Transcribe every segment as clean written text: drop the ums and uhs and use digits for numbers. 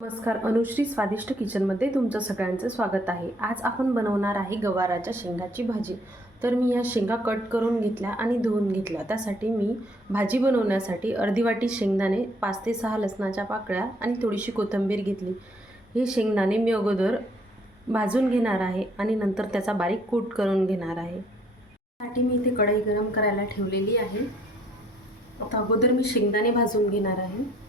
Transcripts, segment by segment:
नमस्कार, अनुश्री स्वादिष्ट किचनमध्ये तुमचं सगळ्यांचं स्वागत आहे। आज आपण बनवणार आहे गवाराच्या शेंगाची भाजी। तर मी या शेंगा कट करून घेतल्या आणि धुवून घेतल्या। त्यासाठी मी भाजी बनवण्यासाठी अर्धी वाटी शेंगदाणे, 5 ते 6 लसणाच्या पाकळ्या आणि थोडीशी कोथिंबीर घेतली। हे शेंगदाणे मी अगोदर भाजून घेणार आहे आणि नंतर त्याचा बारीक कूट करून घेणार आहे। त्यासाठी मी इथे कढई गरम करायला ठेवलेली आहे। आता अगोदर मी शेंगदाणे भाजून घेणार आहे।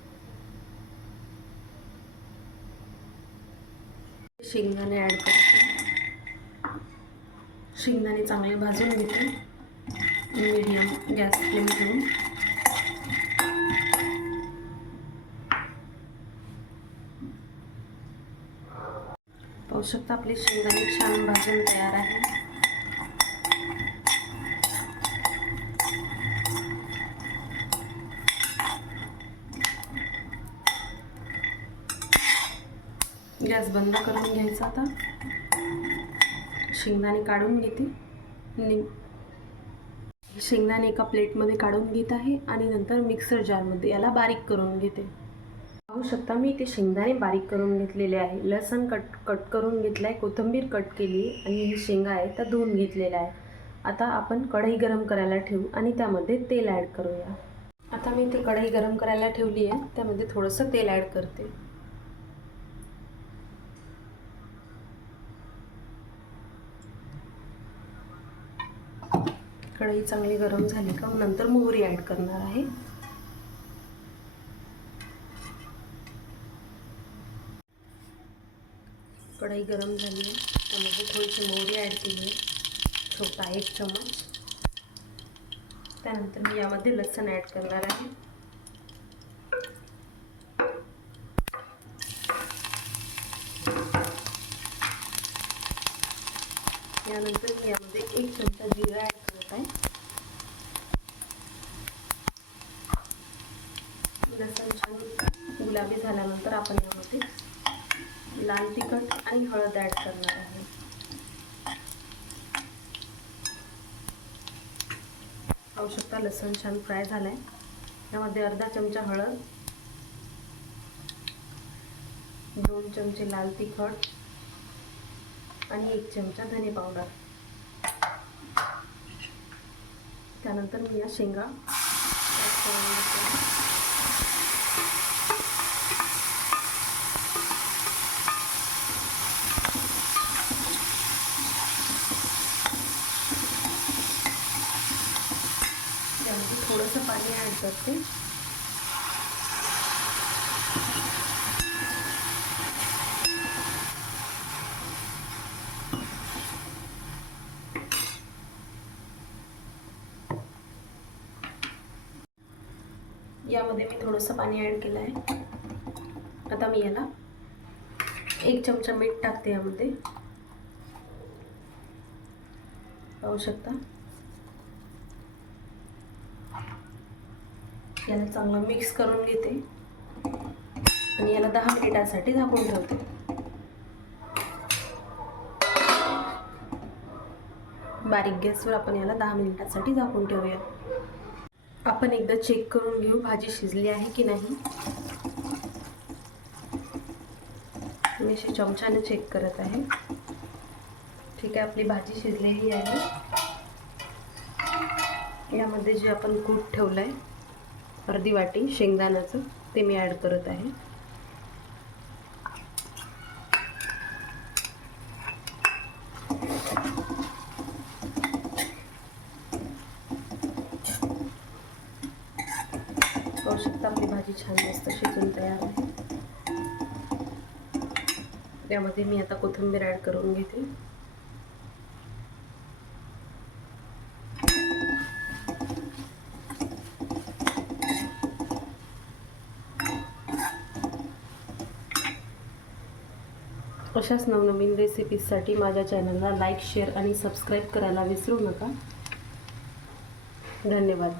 शेंगदाणे ॲड करते। शेंगदाणे चांगले भाजून घेते मीडियम गॅस फ्लेम ठेवून। पाहू शकता आपले शेंगदाणे छान भाजून तयार आहे। गॅस बंद करून घ्यायचा। आता शेंगदाणे काढून घेते। शेंगदाणे एका प्लेटमध्ये काढून घेत आहे आणि नंतर मिक्सर जारमध्ये याला बारीक करून घेते। पाहू शकता मी इथे शेंगदाणे बारीक करून घेतलेले आहे। लसूण कट करून घेतलाय, कोथिंबीर कट केली आणि हे शेंगा आहे त्या धुवून घेतलेल्या आहे। आता आपण कढई गरम करायला ठेवू आणि त्यामध्ये तेल ॲड करूया। आता मी इथे कढई गरम करायला ठेवली आहे, त्यामध्ये थोडंसं तेल ॲड करते। कढई चांगली गरम झाली का नंतर मोहरी ॲड करणार आहे। कढई गरम झाली आहे, त्यामध्ये थोडीशी मोहरी ॲड केली आहे, छोटा 1 चम्मच। त्यानंतर मी यामध्ये लसूण ॲड करणार आहे। यानंतर मी यामध्ये 1 चमचा जिरा ॲड करत आहे। लसूण छान गुलाबी झाल्यानंतर आपण यामध्ये लाल तिखट आणि हळद ॲड करणार आहे। आवश्यकता लसूण छान फ्राय झालाय, यामध्ये अर्धा चमचा हळद, 2 चमचे लाल तिखट आणि 1 चमचा धने पावडर। त्यानंतर मी या शेंगा ॲड करून घेते। त्यामध्ये थोडंसं पाणी ॲड करते। यामध्ये मी थोडंसं पाणी ॲड केलं आहे। आता मी याला 1 चमचा मीठ टाकते यामध्ये। पाहू शकता याला चांगलं मिक्स करून घेते आणि याला 10 मिनिटांसाठी झाकून ठेवते। बारीक गॅसवर आपण याला 10 मिनिटांसाठी झाकून ठेवूया। आपण एकदा चेक करून घेऊ भाजी शिजली आहे की नाही। मी अशी चमच्याने चेक करत आहे। ठीक आहे, आपली भाजी शिजलेली आहे। यामध्ये जे आपण कूट ठेवलंय अर्धी वाटी शेंगदाण्याचं ते मी ॲड करत आहे। पाहू शकता आपली भाजी छान मस्त शिजून तयार आहे। त्यामध्ये मी आता कोथिंबीर ॲड करून घेते। अशाच नवनवीन रेसिपीजसाठी माझ्या चॅनलला लाईक, शेअर आणि सबस्क्राईब करायला विसरू नका। धन्यवाद।